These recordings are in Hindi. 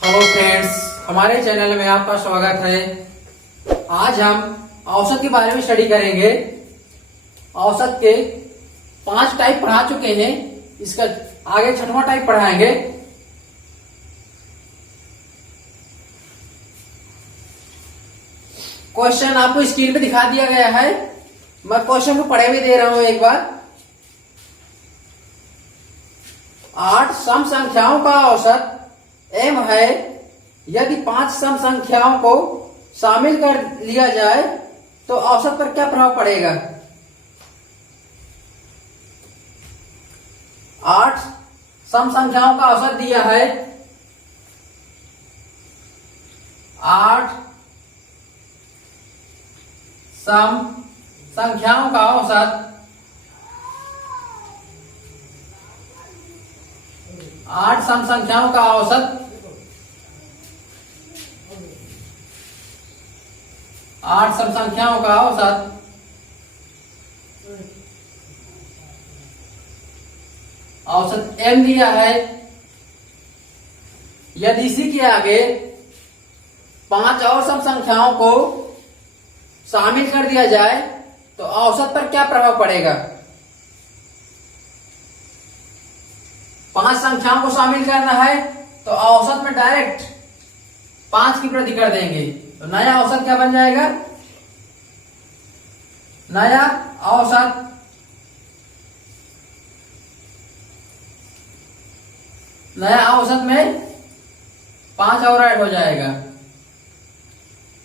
हेलो फ्रेंड्स, हमारे चैनल में आपका स्वागत है। आज हम औसत के बारे में स्टडी करेंगे। औसत के 5 टाइप पढ़ा चुके हैं, इसका आगे 6वां टाइप पढ़ाएंगे। क्वेश्चन आपको स्क्रीन पे दिखा दिया गया है। मैं क्वेश्चन को पढ़े भी दे रहा हूं एक बार। 8 सम संख्याओं का औसत m है। यदि 5 सम संख्याओं को शामिल कर लिया जाए तो औसत पर क्या प्रभाव पड़ेगा। 8 सम संख्याओं का औसत दिया है। 8 सम संख्याओं का औसत 8 सम संख्याओं का औसत 8 सम संख्याओं का औसत m दिया है। यदि इसी के आगे 5 और सम संख्याओं को शामिल कर दिया जाए तो औसत पर क्या प्रभाव पड़ेगा। 5 संख्याओं को शामिल करना है तो औसत में डायरेक्ट 5 की वृद्धि कर देंगे तो नया औसत क्या बन जाएगा। नया औसत में 5 और ऐड हो जाएगा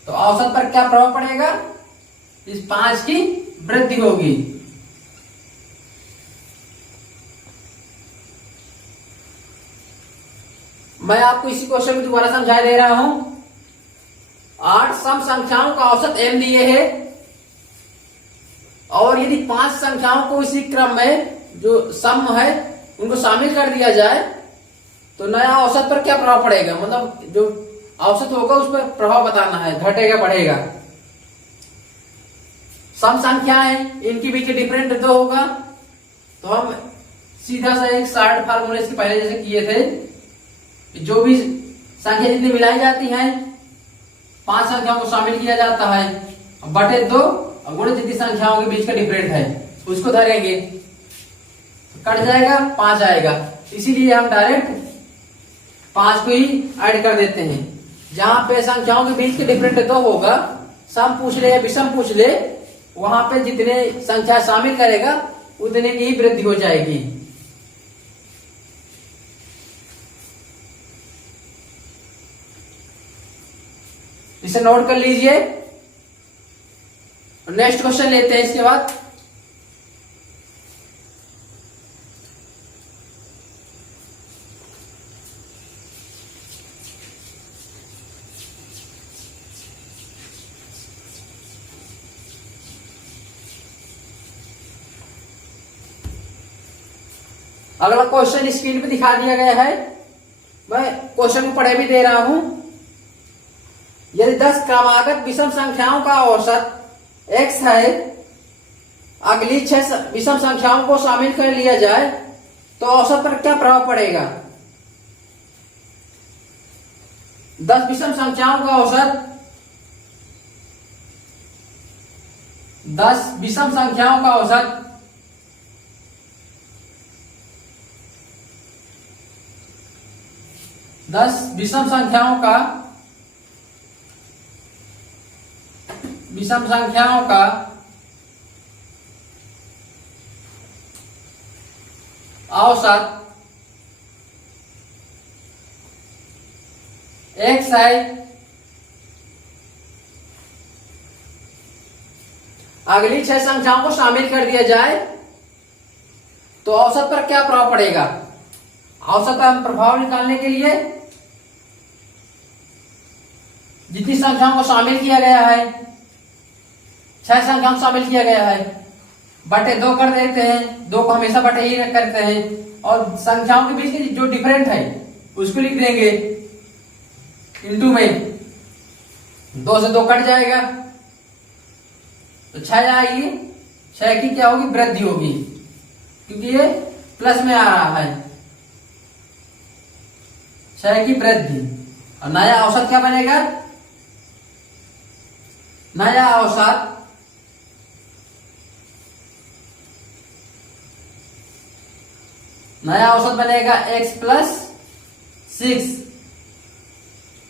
तो औसत पर क्या प्रभाव पड़ेगा। इस 5 की वृद्धि होगी। मैं आपको इसी क्वेश्चन में दोबारा समझा दे रहा हूं। 8 सम संख्याओं का औसत m दिए है और यदि 5 संख्याओं को इसी क्रम में जो सम है उनको शामिल कर दिया जाए तो नया औसत पर क्या प्रभाव पड़ेगा। मतलब जो औसत होगा उस पर प्रभाव बताना है, घटेगा बढ़ेगा। सम संख्याएं इनके बीच डिफरेंट तो होगा तो हम सीधा सा एक शॉर्ट फार्मूले इसके पहले जैसे किए थे। जो भी संख्या जितनी मिलाई जाती हैं 5 संख्याओं को शामिल किया जाता है बटे 2 और गुणित जितनी संख्याओं के बीच का डिफरेंट है उसको धरेंगे, कट जाएगा 5 आएगा। इसीलिए हम डायरेक्ट 5 को ही ऐड कर देते हैं। जहां पे संख्याओं के बीच के डिफरेंट 2 होगा, सम पूछ ले या विषम पूछ ले, वहां पे जितने संख्या शामिल करेगा उतने की ही वृद्धि हो जाएगी। इसे नोट कर लीजिए। नेक्स्ट क्वेश्चन लेते हैं इसके बाद। अगला क्वेश्चन स्क्रीन पे दिखा दिया गया है। मैं क्वेश्चन को पढ़े भी दे रहा हूं। यदि 10 क्रमागत विषम संख्याओं का औसत x है, अगली 6 विषम संख्याओं को शामिल कर लिया जाए तो औसत पर क्या प्रभाव पड़ेगा। 10 विषम संख्याओं का औसत 10 विषम संख्याओं का औसत 10 विषम संख्याओं का औसत x है। अगली 6 संख्याओं को शामिल कर दिया जाए तो औसत पर क्या प्रभाव पड़ेगा। औसत का प्रभाव निकालने के लिए जितनी संख्याओं को शामिल किया गया है, 6 संख्याओं को शामिल किया गया है, बटे 2 कर देते हैं। 2 को हमेशा बटे ही करते हैं और संख्याओं के बीच के जो डिफरेंट है उसको लिख देंगे इनटू में। 2 से 2 कट जाएगा तो 6 आएगी। 6 की क्या होगी, वृद्धि होगी, क्योंकि ये प्लस में आ रहा है। 6 की वृद्धि और नया औसत क्या बनेगा? नया औसत बनेगा x प्लस 6।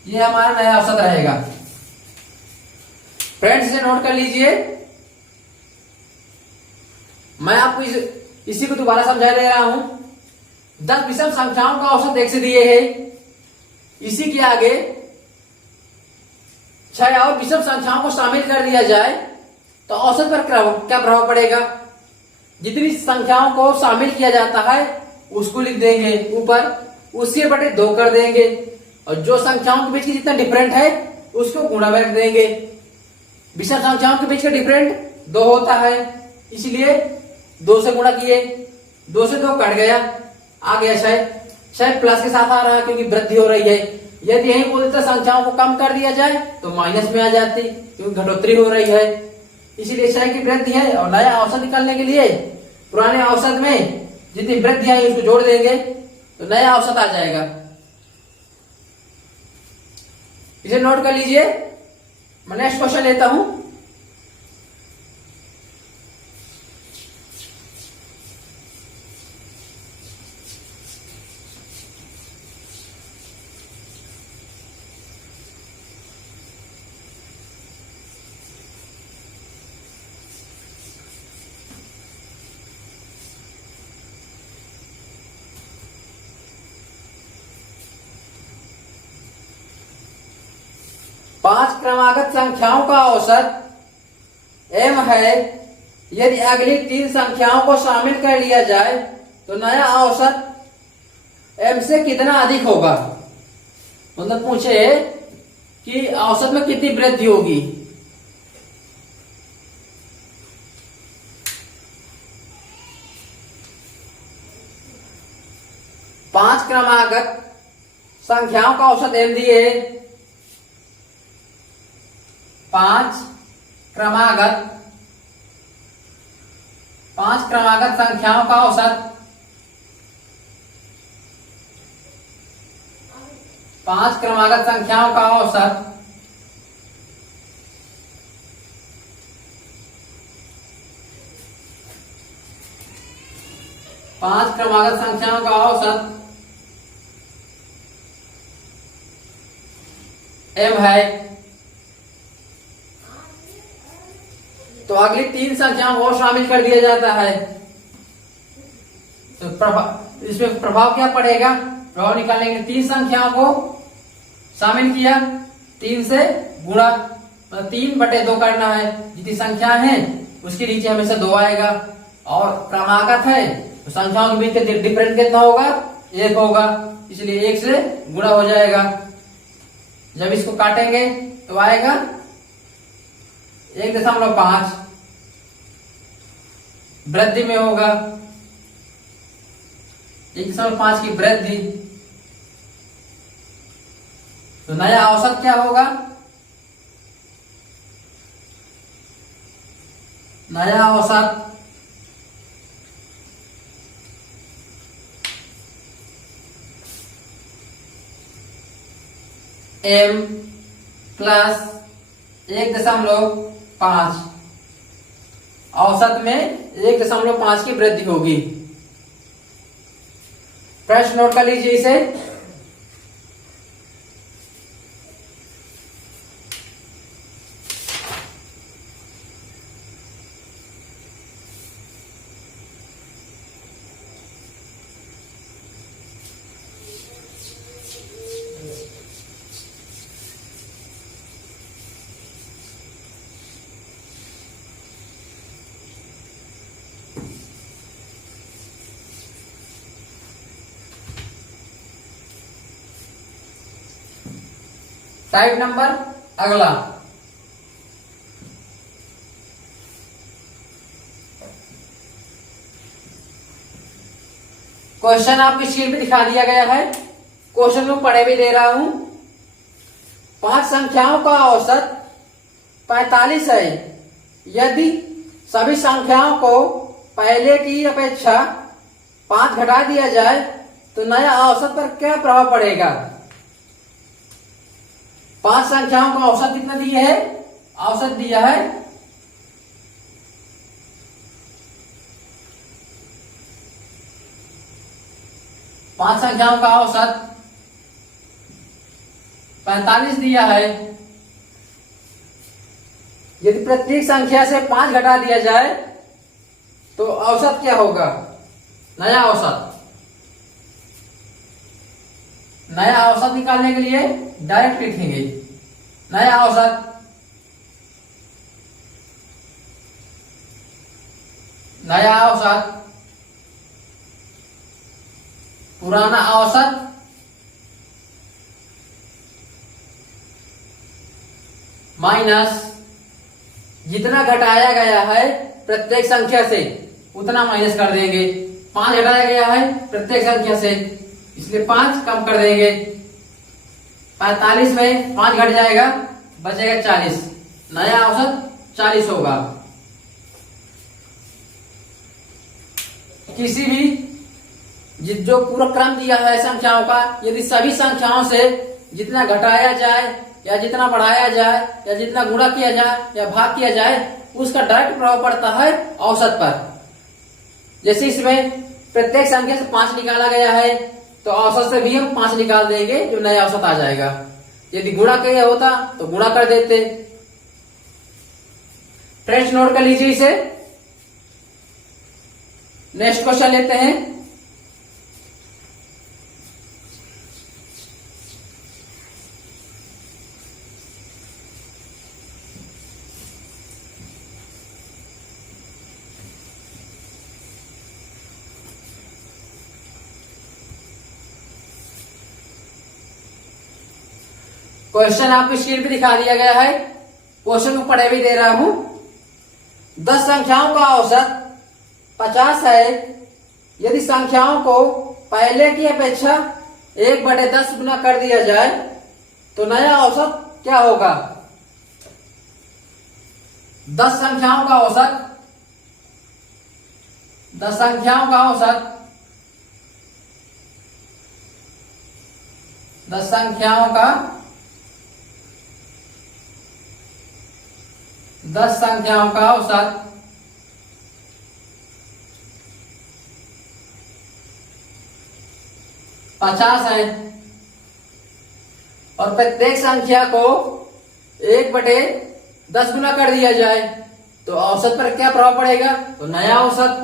ये हमारा नया औसत रहेगा। फ्रेंड्स इसे नोट कर लीजिए। मैं आपको इसी को दोबारा समझा दे रहा हूं। 10 विषम संख्याओं का औसत एक से दिए है, इसी के आगे 6 और विषम संख्याओं को शामिल कर दिया जाए तो औसत पर क्या प्रभाव पड़ेगा? जितनी संख्याओं को शामिल किया जाता है उसको लिख देंगे ऊपर, उसके बटे 2 कर देंगे, और जो संख्याओं के बीच की जितना डिफरेंट है उसको गुणा में रख देंगे। विषम संख्याओं के बीच का डिफरेंट 2 होता है, इसलिए 2 से गुणा किए, 2 से 2 कट गया, आ गया शायद प्लस के साथ आ रहा है क्योंकि वृद्धि हो रही है। यदि यही बोलते संख्याओं को कम कर दिया जाए तो माइनस में आ जाती क्योंकि घटोत्तरी हो रही है, इसलिए क्षय की वृद्धि है। और नया औसत निकालने के लिए पुराने औसत में जितनी वृद्धि आई उसको जोड़ देंगे तो नया औसत आ जाएगा। इसे नोट कर लीजिए। मैं नेक्स्ट क्वेश्चन लेता हूं। पांच क्रमागत संख्याओं का औसत m है। यदि अगली 3 संख्याओं को शामिल कर लिया जाए तो नया औसत m से कितना अधिक होगा? मतलब पूछे कि औसत में कितनी वृद्धि होगी। पांच क्रमागत संख्याओं का औसत m दिए, 5 क्रमागत संख्याओं का औसत, 5 क्रमागत संख्याओं का औसत m है। तो अगली 3 संख्याओं को शामिल कर दिया जाता है तो इसमें प्रभाव क्या पड़ेगा? प्रभाव निकालने के 3 संख्याओं को शामिल किया, 3 से गुणा, 3 बटे 2 करना है। जितनी संख्या है उसके नीचे हमेशा 2 आएगा, और क्रमागत है तो संख्याओं के बीच का डिफरेंस कितना होगा? 1 होगा, इसलिए 1 से गुणा हो जाएगा। जब इसको काटेंगे तो आएगा 1.5 वृद्धि में होगा, 1.5 की वृद्धि। तो नया औसत क्या होगा? नया औसत m प्लस 1.5, औसत में 1.5 की वृद्धि होगी। प्रश्न नोट कर लीजिए इसे। टाइप नंबर अगला, क्वेश्चन आपकी स्क्रीन पे दिखा दिया गया है। क्वेश्चन को पढ़े भी दे रहा हूं। 5 संख्याओं का औसत 45 है। यदि सभी संख्याओं को पहले की अपेक्षा 5 घटा दिया जाए तो नया औसत पर क्या प्रभाव पड़ेगा? 5 संख्याओं का औसत कितना दिया है? औसत दिया है 5 संख्याओं का औसत 45 दिया है। यदि प्रत्येक संख्या से 5 घटा दिया जाए तो औसत क्या होगा? नया औसत। नया औसत निकालने के लिए डायरेक्ट लिखेंगे नया औसत पुराना औसत माइनस जितना घटाया गया है प्रत्येक संख्या से उतना माइनस कर देंगे। 5 घटाया गया है प्रत्येक संख्या से, इसलिए 5 कम कर देंगे। 45 में 5 घट जाएगा, बचेगा 40। नया औसत 40 होगा। किसी भी जो पूरा क्रम दिया है संख्याओं का, यदि सभी संख्याओं से जितना घटाया जाए या जितना बढ़ाया जाए या जितना गुणा किया जाए या भाग किया जाए, उसका डायरेक्ट प्रभाव पड़ता है औसत पर। जैसे इसमें प्रत्येक संख्या से 5 निकाला गया है तो औसत से भी हम 5 निकाल देंगे, जो नया औसत आ जाएगा। यदि गुणा किया होता तो गुणा कर देते। फ्रेंड्स नोट कर लीजिए इसे। नेक्स्ट क्वेश्चन लेते हैं। क्वेश्चन आपको स्क्रीन पे दिखा दिया गया है। क्वेश्चन को पढ़े भी दे रहा हूं। 10 संख्याओं का औसत 50 है। यदि संख्याओं को पहले की अपेक्षा 1/10 गुना कर दिया जाए तो नया औसत क्या होगा? 10 संख्याओं का औसत 10 संख्याओं का औसत 10 संख्याओं का 10 संख्याओं का औसत 50 है और प्रत्येक संख्या को 1/10 गुना कर दिया जाए तो औसत पर क्या प्रभाव पड़ेगा? तो नया औसत।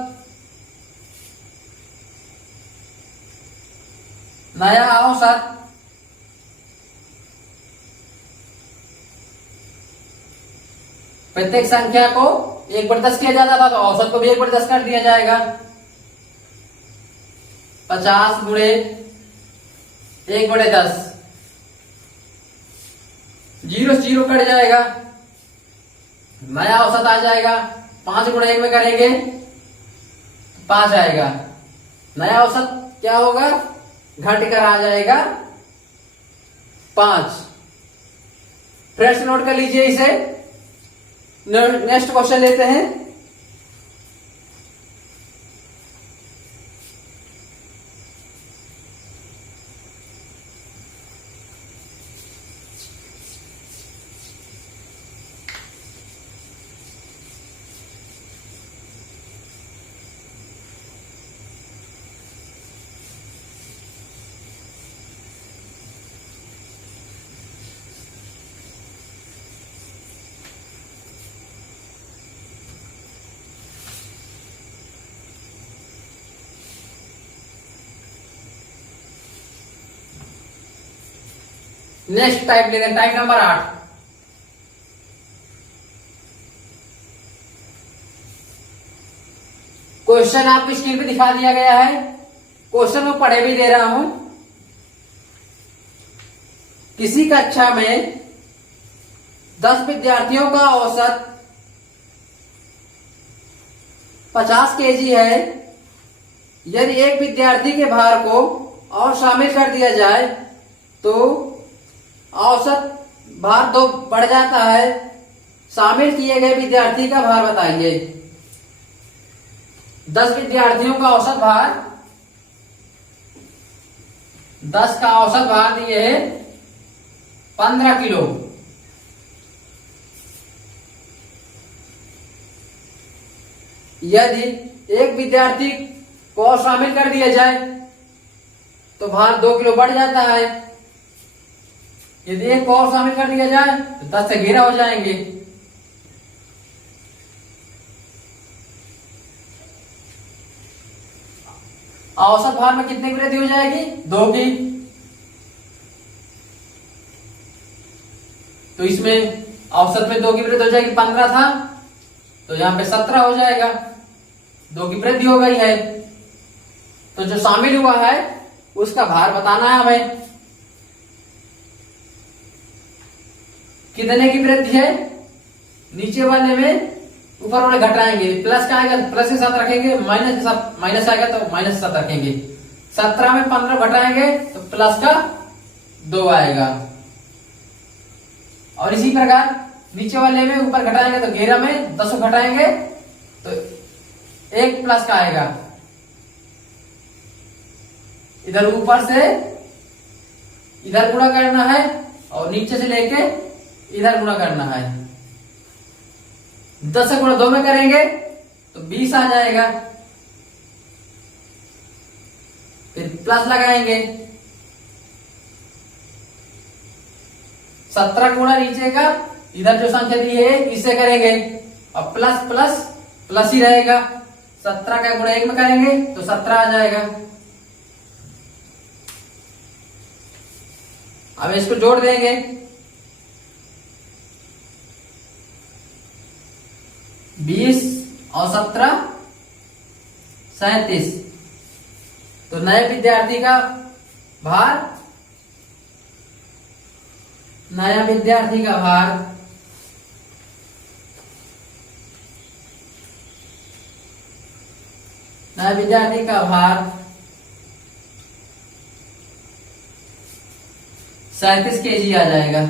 प्रत्येक संख्या को 1/10 किया जाता था तो औसत को भी 1/10 कर दिया जाएगा। 50 गुणे 1/10, 0 से 0 कट जाएगा, नया औसत आ जाएगा। 5 गुणे 1 में करेंगे 5 आएगा। नया औसत क्या होगा? घट कर आ जाएगा 5। फ्रेंड्स नोट कर लीजिए इसे। नेक्स्ट क्वेश्चन लेते हैं। नेक्स्ट टाइप लेते हैं, टाइप नंबर 8। क्वेश्चन आपको स्क्रीन पे दिखा दिया गया है। क्वेश्चन में पढ़े भी दे रहा हूं। किसी कक्षा में 10 विद्यार्थियों का औसत 50 केजी है। यदि एक विद्यार्थी के भार को और शामिल कर दिया जाए तो औसत भार 2 बढ़ जाता है। शामिल किए गए विद्यार्थी का भार बताइए। 10 विद्यार्थियों का औसत भार 10 का औसत भार दिए है 15 किलो। यदि एक विद्यार्थी को शामिल कर दिया जाए तो भार 2 किलो बढ़ जाता है। यदि एक को और शामिल कर दिया जाए तो 10 से 11 हो जाएंगे। औसत भार में कितने की वृद्धि हो जाएगी? 2 की। तो इसमें औसत में 2 की वृद्धि हो जाएगी। 15 था तो यहां पे 17 हो जाएगा। 2 की वृद्धि हो गई है। तो जो शामिल हुआ है उसका भार बताना है हमें। कितने की वृद्धि है? नीचे वाले में ऊपर वाले घटाएंगे। प्लस का आएगा प्लस के साथ रखेंगे, माइनस के साथ माइनस आएगा तो माइनस के साथ रखेंगे। 17 में 15 घटाएंगे तो प्लस का 2 आएगा। और इसी प्रकार नीचे वाले में ऊपर घटाएंगे तो 11 में 10 घटाएंगे तो 1 प्लस का आएगा। इधर ऊपर से इधर गुणा करना है और नीचे से लेके इधर गुणा करना है। 10 से गुणा 2 में करेंगे तो 20 आ जाएगा। फिर प्लस लगाएंगे। 17 गुणा नीचे का इधर जो संख्या दी है इससे करेंगे और प्लस प्लस प्लस ही रहेगा। 17 का गुणा 1 में करेंगे तो 17 आ जाएगा। अब इसको जोड़ देंगे। 20 और 17 37। तो नए विद्यार्थी का भार, नया विद्यार्थी का भार नया विद्यार्थी का भार 37 kg आ जाएगा।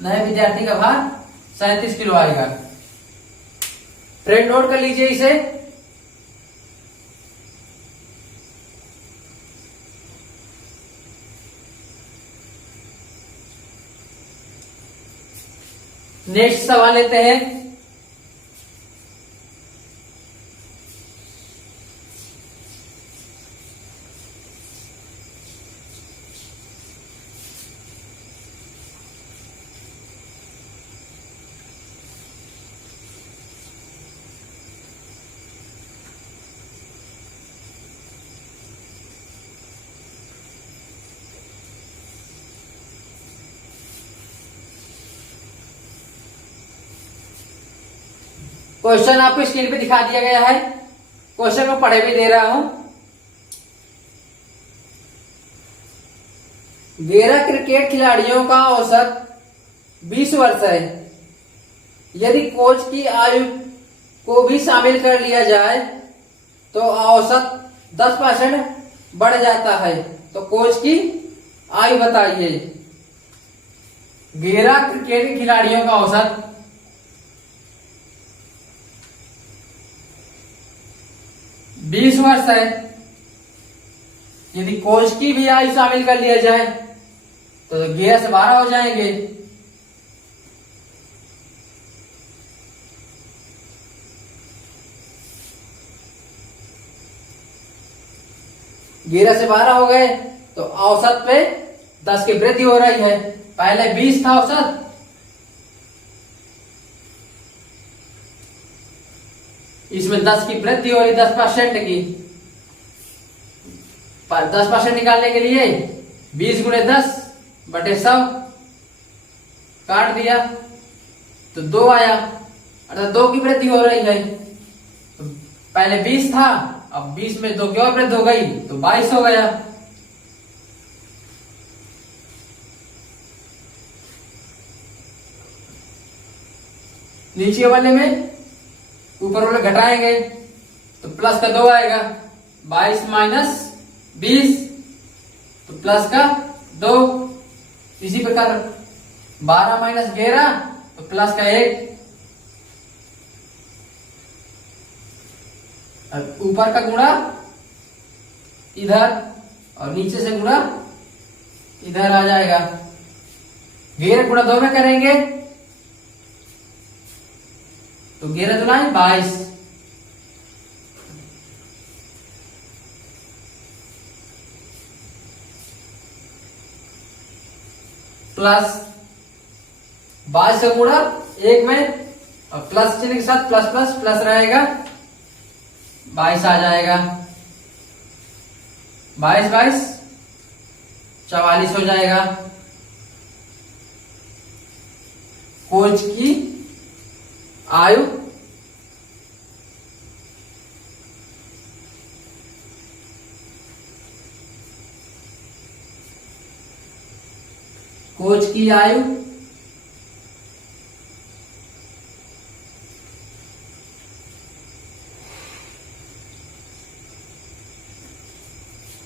नए विद्यार्थी का भार 37 किलो आएगा। फ्रेंड नोट कर लीजिए इसे। नेक्स्ट सवाल लेते हैं। क्वेश्चन आपको स्क्रीन पे दिखा दिया गया है। क्वेश्चन को पढ़े भी दे रहा हूं। 11 क्रिकेट खिलाड़ियों का औसत 20 वर्ष है। यदि कोच की आयु को भी शामिल कर लिया जाए तो औसत 10% बढ़ जाता है। तो कोच की आयु बताइए। 11 क्रिकेट खिलाड़ियों का औसत 20 वर्ष है। यदि कोच की भी आयु शामिल कर लिया जाए तो 11 से 12 हो जाएंगे। ग्यारह से 12 हो गए तो औसत पे 10 की वृद्धि हो रही है। पहले 20 था औसत, इसमें 10 की वृद्धि हो रही 10% की। 10% निकालने के लिए 20 गुणे 10 बटे 100 काट दिया तो 2 आया, अर्थात 2 की वृद्धि हो रही है। तो पहले 20 था, अब 20 में 2 की और वृद्धि हो गई तो 22 हो गया। नीचे वाले में ऊपर वाले घटाएंगे तो प्लस का 2 आएगा। 22 माइनस 20 तो प्लस का 2। इसी प्रकार 12 माइनस 11 तो प्लस का 1। ऊपर का गुणा इधर और नीचे से गुणा इधर आ जाएगा। 11 गुणा 2 में करेंगे तो 11 दूना 22, प्लस 22 का गुणा 1 में, और प्लस चिन्ह के साथ प्लस प्लस प्लस रहेगा, 22 आ जाएगा, 22 22 44 हो जाएगा। कोच की आयु कोच की आयु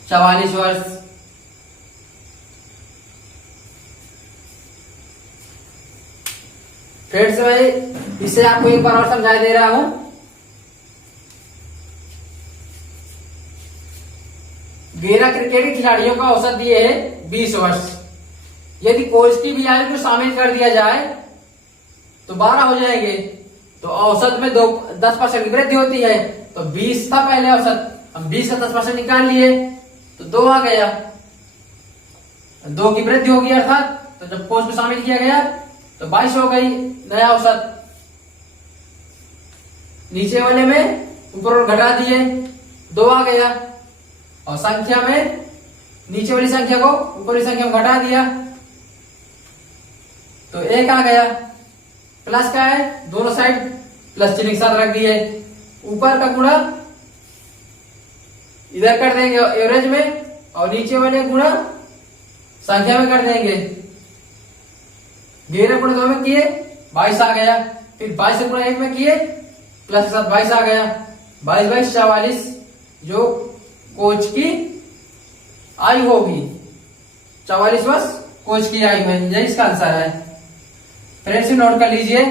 44 वर्ष। फ्रेंड्स भाई इसे आपको एक बार और समझा दे रहा हूं। गेरा क्रिकेट के खिलाड़ियों का औसत दिए है 20 वर्ष। यदि कोच की भी आयु को शामिल कर दिया जाए तो 12 हो जाएंगे, तो औसत में 10% की वृद्धि होती है। तो 20 था पहले औसत, हम 20 का 10% निकाल लिए तो 2 आ गया, 2 की वृद्धि होगी अर्थात, तो जब कोच में शामिल किया गया तो 22 हो गई नया औसत। नीचे वाले में ऊपर और घटा दिए, 2 आ गया, और संख्या में नीचे वाली संख्या को ऊपर वाली संख्या में घटा दिया तो 1 आ गया। प्लस का है, दोनों साइड प्लस चिन्ह के साथ रख दिए, ऊपर का गुणा इधर कर देंगे एवरेज में, और नीचे वाले गुणा संख्या में कर देंगे। 11 गुणा 2 में किए 22 आ गया, फिर 22 गुणा 1 में किए प्लस के साथ 22 आ गया, 22 22 44, जो कोच की आयु होगी 44 वर्ष कोच की आयु है। यही इसका आंसर है। फ्रेंड्स नोट कर लीजिए।